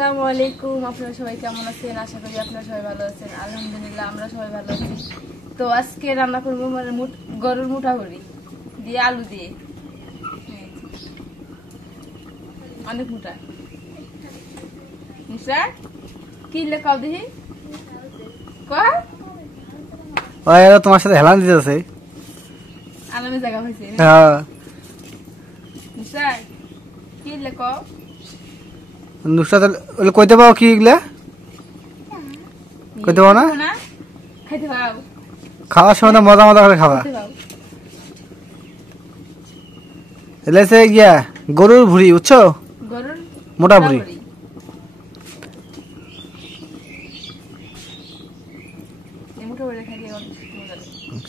আসসালামু আলাইকুম। আপনারা সবাই কেমন আছেন? আশা করি আপনারা সবাই ভালো আছেন। আলহামদুলিল্লাহ আমরা সবাই ভালো আছি। তো আজকে রান্না করবো মানে গরুর মুঠাগুড়ি দিয়ে আলু দিয়ে, অনেক মুঠা মুসা কি লেখাও দেখি তোমার সাথে হেলান দিতেছে আলামে জায়গা হয়েছে মুসা কি লেখাও নুসরাত কইতে পাও কি এগুলা কইতে পাও না? খাইতে পাও, খাওয়ার সময় তো মজা মজা করে খাবা। এলাইছে গিয়া গরুর ভুড়ি, বুঝছো? গরুর মোটা ভুড়ি।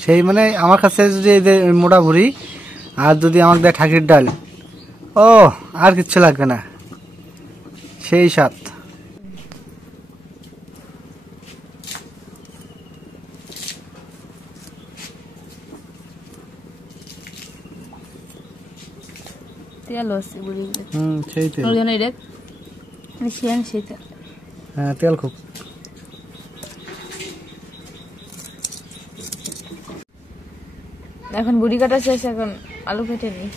সেই মানে আমার কাছে যদি মোটা ভুড়ি আর যদি আমাকে দেয় ঠাকির ডাল, ও আর কিচ্ছু লাগবে না, সেই স্বাদ। তেল আছে বুড়ি সেই তেল। ওই জন্য এটা শিয়ান সেটা হ্যাঁ তেল খুব। এখন বুড়ি কাটা শেষ, এখন আলু কেটে নিই।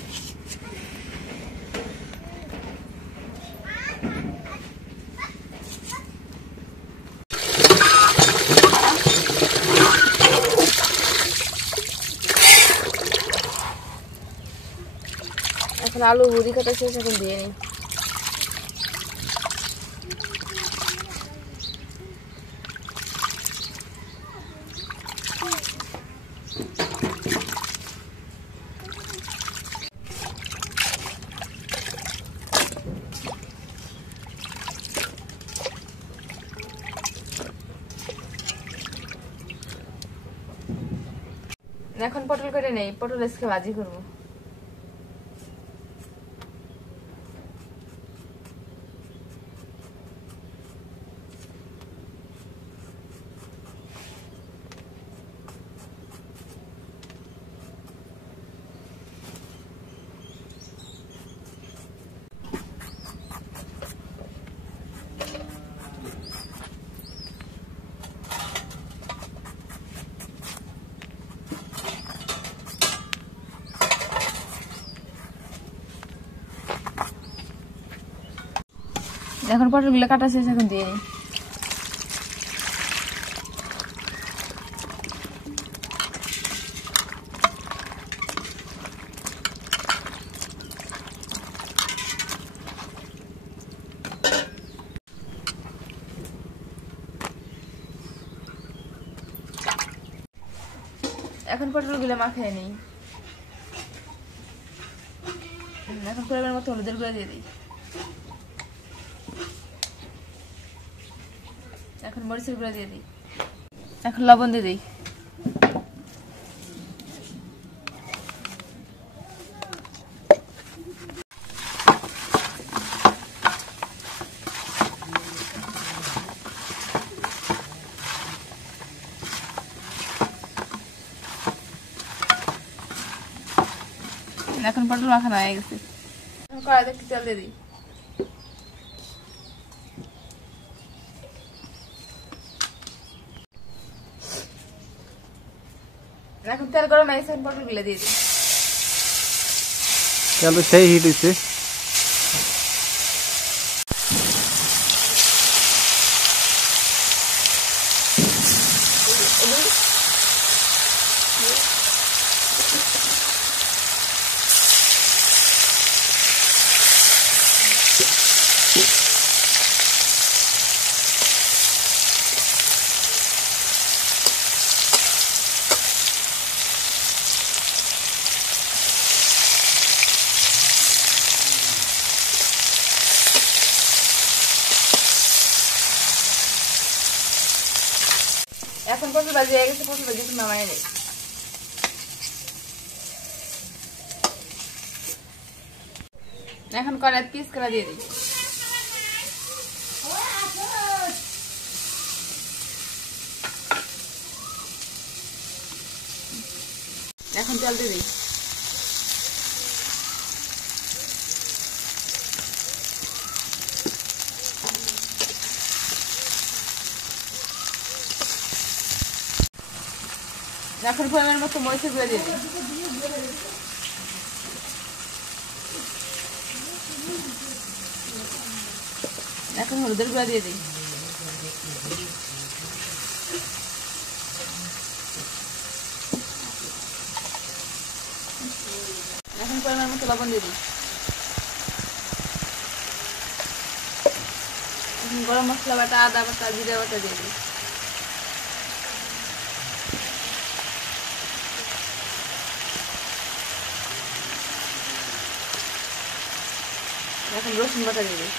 এখন আলু বুড়ি কাটা শেষ, এখন দিয়ে নিই। এখন পটল কেটে নেই, পটল আজকে ভাজি করবো। এখন পটলগুলো কাটা শেষ, এখন দিয়ে নিই। এখন পটলগুলো মাখিয়ে নিই। এখন পরিমাণ মতো হলুদের গুঁড়ো দিয়ে দিই। এখন মরিচের গুঁড়ো দিয়ে দিই। এখন লবণ দিয়ে দিই। এখন পটল মাখানো হয়ে গেছে, এখন কড়াইতে একটু তেল দিয়ে দিই। এখন তেল গরম হয়ে গেছে, পটল গুলো দিয়ে দিই। তেল সেই হিট হয়েছে। এখন পটল ভাজি হয়ে গেছে, পটল ভাজি একটু নামাই নেই। এখন কড়াইতে পিস করে দিয়ে দিই। এখন তেল দিয়ে দিই। এখন পরিমাণ মতো মরিচের গুঁড়া দিয়ে দিই। এখন হলুদের গুঁড়া দিয়ে দিই। এখন পরিমাণ মতো লবণ দিয়ে দিই। এখন গরম মশলা বাটা, আদা বাটা, জিরা বাটা দিয়ে দিই। এখন রসুন বাটা দিয়ে দিই।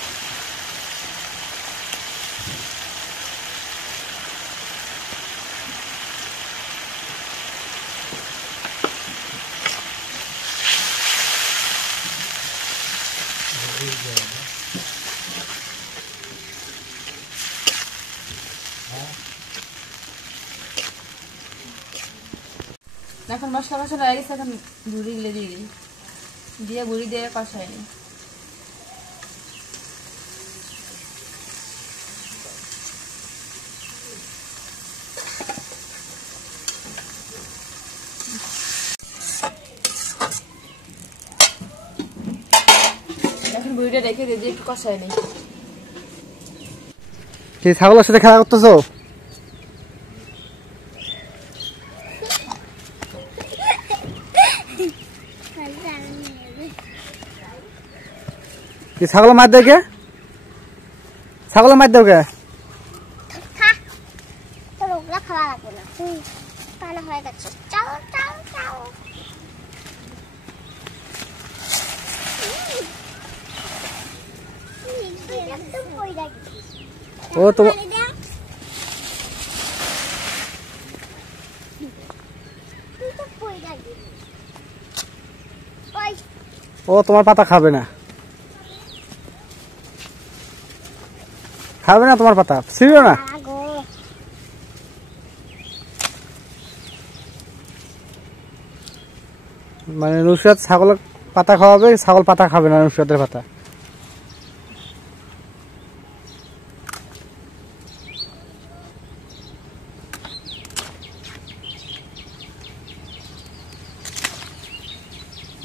এখন মশলা মশলা হয়ে গেছে, এখন বুড়ি গিলে দিয়ে দিই, দিয়ে বুড়ি দিয়ে কষাই নিই। এখন বুড়িটা রেখে দিয়ে একটু কষাই নিই। এই ছাগলের সাথে খেলা করতেছো? কি ছাগল মার দেও কে? ছাগল মার দেও কে? খাওয়া লাগবে না, পানা হয়ে গেছে। চাও চাও চাও। ও তোমার ও তোমার পাতা খাবে না, খাবে না তোমার পাতা, ছিল না। মানে নুসরাত ছাগলের পাতা খাওয়াবে, ছাগল পাতা খাবে না নুসরাতের পাতা।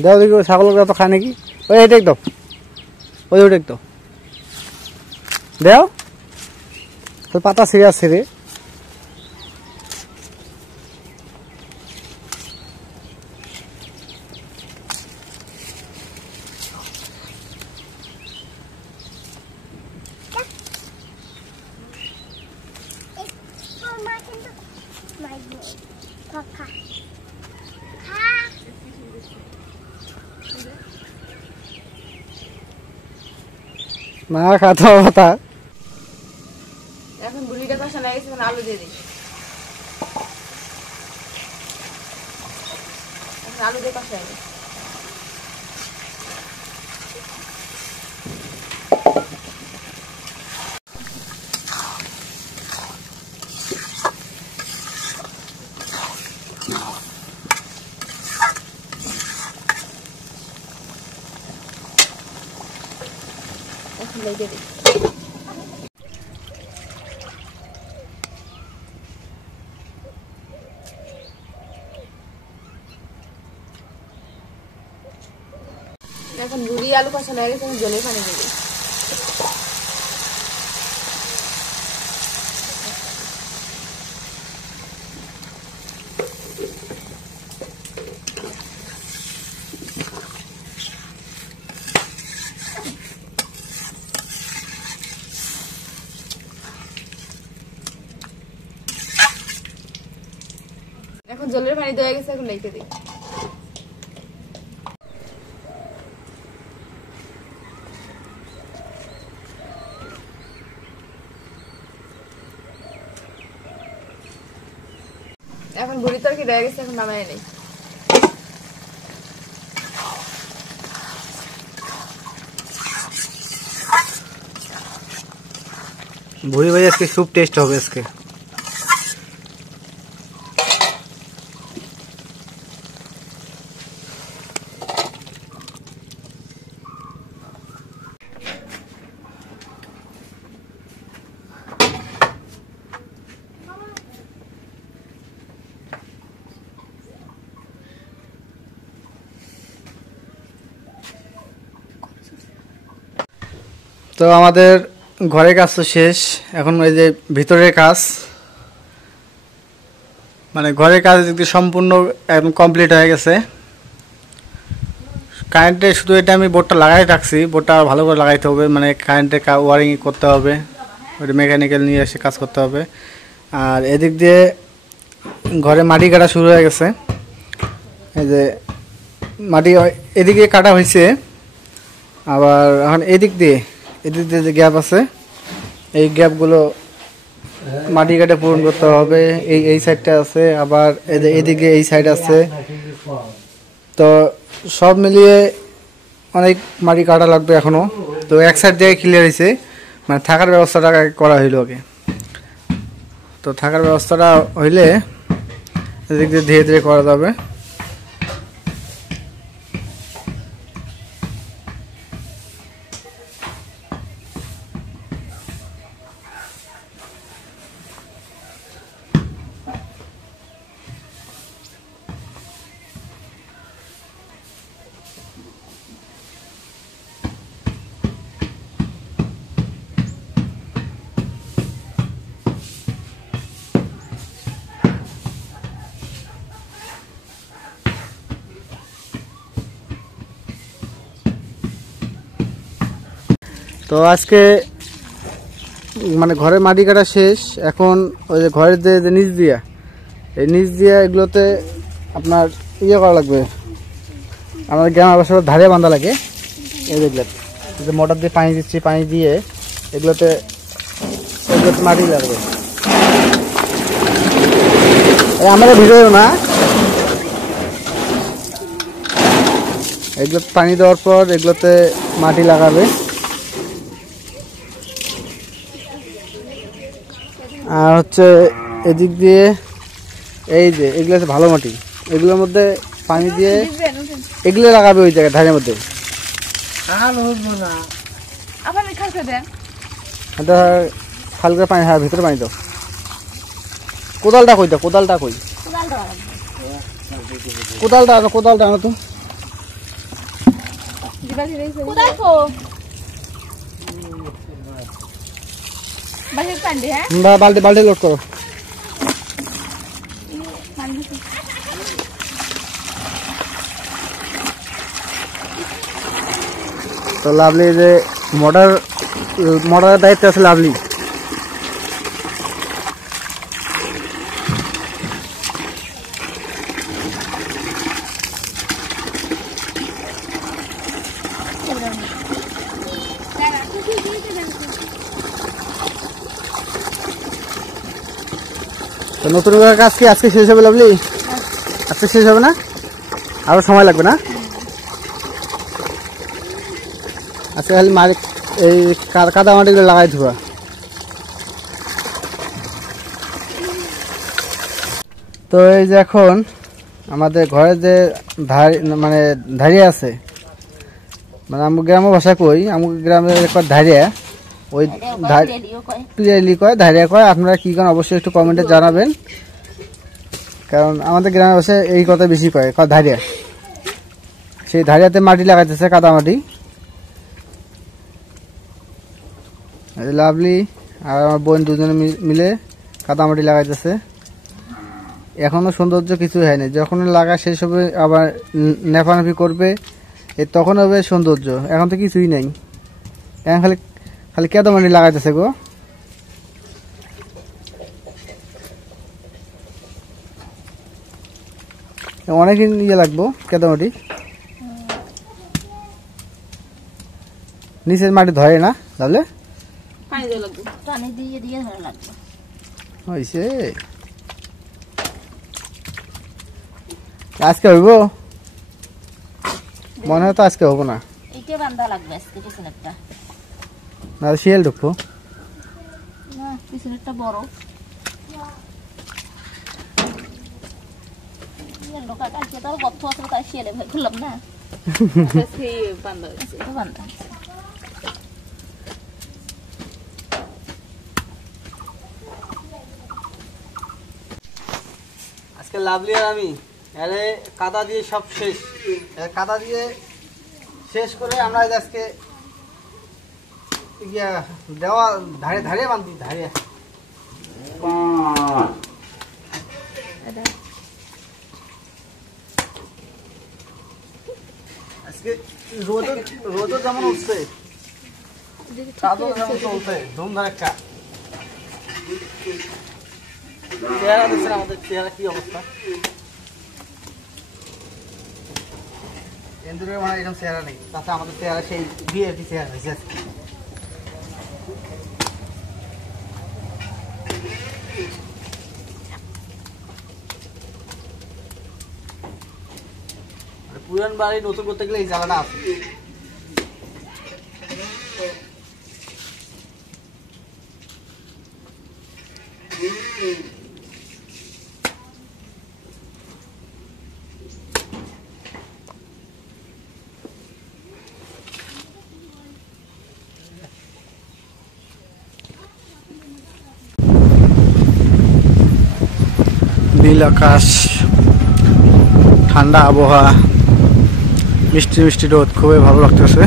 দাও দেখি ছাগলের তো খায় নাকি। ওই এটা একদম, ওই ওটা একদম দেও, তোর পাতা ছিঁড়ে আসছে রে। না খাতে হবে পাতা। এখন বুড়িটা কষা হয়ে গেছে, এখন আলু দিয়ে দিই। এখন আলু দিয়ে কষাই নিই। এখন লেগে দিই। এখন বুড়ি আলু কষা হয়ে গেছে, জলের পানি দিয়ে দিই। এখন জলের পানি দেওয়া গেছে, এখন লেগে দিই। এখন বুড়ি তরকারি রয়ে গেছে, এখন নামাই নেই। ভুড়ি ভাই আজকে খুব টেস্ট হবে আজকে। তো আমাদের ঘরের কাজ তো শেষ, এখন এই যে ভিতরের কাজ, মানে ঘরের কাজ যদি সম্পূর্ণ একদম কমপ্লিট হয়ে গেছে। কারেন্টে শুধু এটা আমি বোর্ডটা লাগাই রাখছি, বোর্ডটা ভালো করে লাগাইতে হবে, মানে কারেন্টের ওয়ারিং করতে হবে, ওটা মেকানিক্যাল নিয়ে এসে কাজ করতে হবে। আর এদিক দিয়ে ঘরে মাটি কাটা শুরু হয়ে গেছে, এই যে মাটি এদিকে কাটা হয়েছে, আবার এখন এদিক দিয়ে যে গ্যাপ আছে এই গ্যাপগুলো মাটি কাটে পূরণ করতে হবে। এই সাইডটা আছে, আবার এদিকে এই সাইড আছে, তো সব মিলিয়ে অনেক মাটি কাটা লাগবে এখনো। তো এক সাইড দিয়ে ক্লিয়ার হয়েছে, মানে থাকার ব্যবস্থাটা করা হইলো আগে। তো থাকার ব্যবস্থাটা হইলে এদিক দিয়ে ধীরে ধীরে করা যাবে। তো আজকে মানে ঘরের মাটি কাটা শেষ। এখন ওই যে ঘরের যে নিচ দিয়া, এই নিচ দিয়া এগুলোতে আপনার ইয়ে করা লাগবে, আমাদের গ্রামের বাসার ধারে বাঁধা লাগে। এই যে মোটর দিয়ে পানি দিচ্ছি, পানি দিয়ে এগুলোতে মাটি লাগবে। আমাদের ভিডিও না, এগুলো পানি দেওয়ার পর এগুলোতে মাটি লাগাবে। আর হচ্ছে এদিক দিয়ে এই যে এগুলো হচ্ছে ভালো মাটি, এগুলোর মধ্যে পানি দিয়ে এগুলো লাগাবে ওই জায়গায় ধারের মধ্যে। হালকা পানি, হ্যাঁ ভিতরে পানি দাও। কোদালটা কই দাও, কোদালটা কই, কোদালটা আনো তো। বালতি লোড করো। তো লাভলি যে মোটরের দায়িত্ব আছে লাভলি। তো নতুন কাজ কি আজকে শেষ হবে লাভলি? আজকে শেষ হবে না, আরো সময় লাগবে না? আজকে খালি মালিক এই কাদা মাটিগুলো লাগাই ধোয়া। তো এই যে এখন আমাদের ঘরে যে ধারিয়া আছে, মানে আমার গ্রামের ভাষা কই, আমার গ্রামের একবার ধারিয়া, ওই ক্লিয়ারলি কয় ধারিয়া কয়। আপনারা কি করেন অবশ্যই একটু কমেন্টে জানাবেন, কারণ আমাদের গ্রামের ভাষায় এই কথা বেশি কয় ধারিয়া। সেই ধারিয়াতে মাটি লাগাইতেছে, কাদা মাটি। লাভলি আর আমার বোন দুজনে মিলে কাদা মাটি লাগাইতেছে। এখনো সৌন্দর্য কিছু হয়নি, যখন লাগা শেষ হবে আবার নেফানেফি করবে, তখন হবে সৌন্দর্য। এখন তো কিছুই নাই, এখন খালি কাদা মাটি লাগাইতেছে গো। অনেকদিন ইয়ে লাগবো কাদা মাটি, নিচের মাটি ধরে না, তাহলে আজকে হইব মনে হয়, তো আজকে হবো না, শিয়াল ঢুকবো। আজকে লাভলি আর আমি আরে কাদা দিয়ে সব শেষ, কাদা দিয়ে শেষ করে আমরা আজকে ইয়া দেওয়া ধারে ধারে বান্ধি ধারে আজকে রোদও যেমন উঠছে কাজও যেমন চলছে ধুম ধারাক্কা চেহারা দেখছেন আমাদের চেহারা কি অবস্থা এন্দুরের মানে এরকম চেহারা নেই তাছাড়া আমাদের চেহারা সেই বিএপি চেহারা হয়েছে পুরান বাড়ি নতুন করতে গেলে এই জ্বালাটা আছে নীল আকাশ ঠান্ডা আবহাওয়া মিষ্টি মিষ্টি রোদ খুবই ভালো লাগতেছে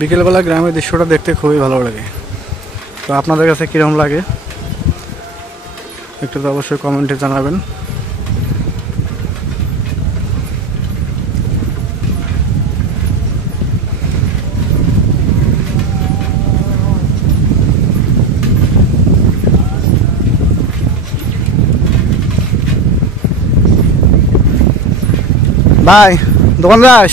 বিকেলবেলা গ্রামের দৃশ্যটা দেখতে খুবই ভালো লাগে তো আপনাদের কাছে কীরকম লাগে একটু তো অবশ্যই কমেন্টে জানাবেন ভাই দোকান যাস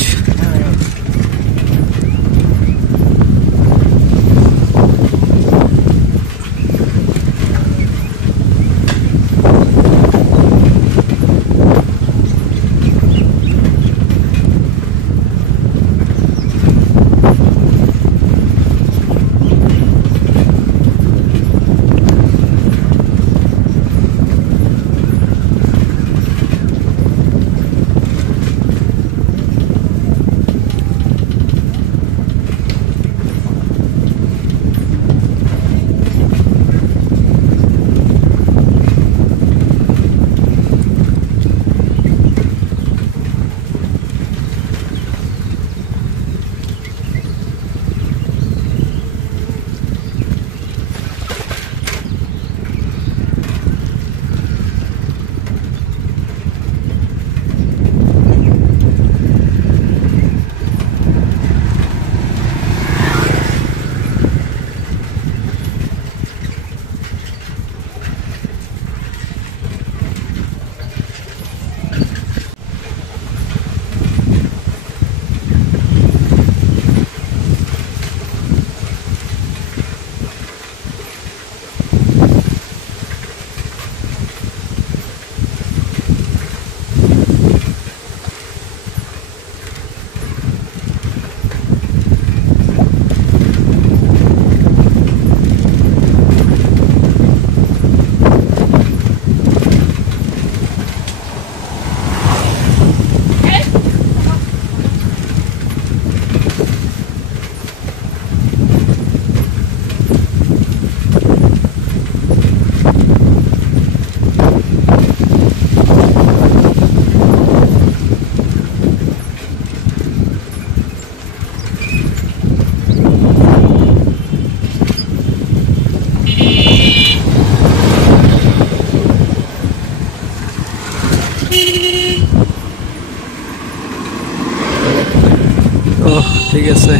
ঠিক আছে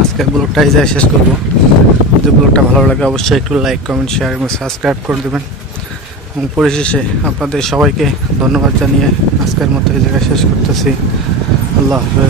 আজকের ব্লগটাই যাই শেষ করবো যদি ব্লগটা ভালো লাগে অবশ্যই একটু লাইক কমেন্ট শেয়ার এবং সাবস্ক্রাইব করে দেবেন এবং পরিশেষে আপনাদের সবাইকে ধন্যবাদ জানিয়ে আজকের মতো এই জায়গায় শেষ করতেছি আল্লাহ হাফেজ।